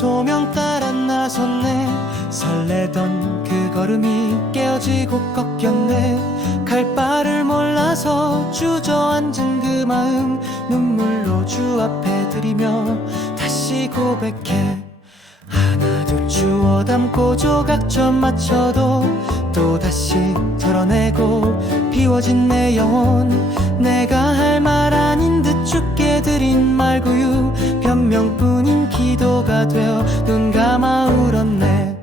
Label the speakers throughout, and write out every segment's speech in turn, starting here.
Speaker 1: 소명 따라 나섰네. 설레던 그 걸음이 깨어지고 꺾였네. 갈 바를 몰라서 주저앉은 그 마음 눈물로 주 앞에 드리며 다시 고백해. 하나 둘 주워 담고 조각점 맞춰도 또 다시 털어내고 비워진 내 영혼. 내가 할 말 아 죽게 드린 말고유 변명뿐인 기도가 되어 눈 감아 울었네.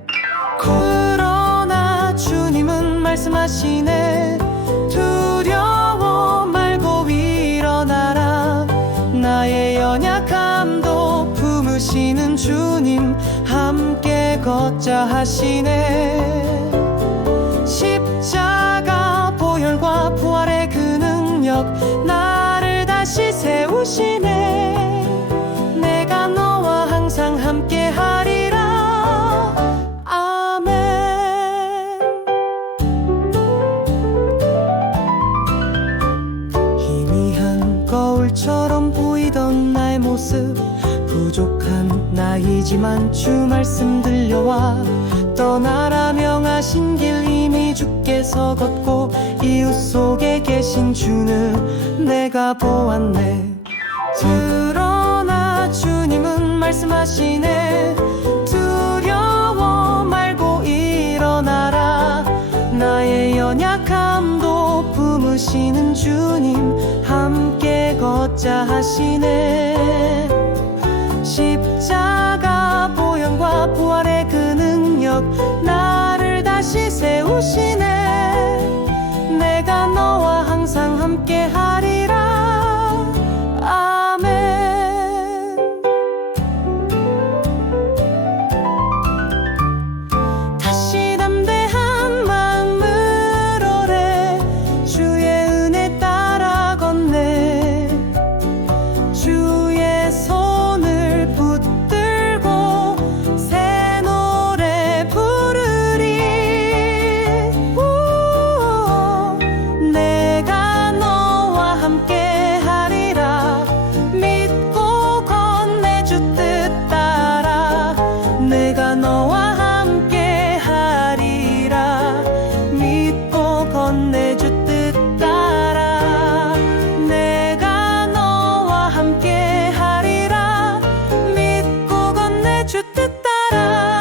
Speaker 1: 그러나 주님은 말씀하시네. 두려워 말고 일어나라. 나의 연약함도 품으시는 주님 함께 걷자 하시네. 십자가 보혈과 부활의 그 능력 나 모습 부족한 나이지만 주 말씀 들려와. 떠나라 명하신 길 이미 주께서 걷고 이웃 속에 계신 주는 내가 보았네. 드러나 주님은 말씀하시네. 두려워 말고 일어나라. 나의 연약함도 품으시는 주님 함께 각자 하시네. 십자가 보혈과 부활의 그 능력 나를 다시 세우시네. 내가 너와 항상 함께 하 love.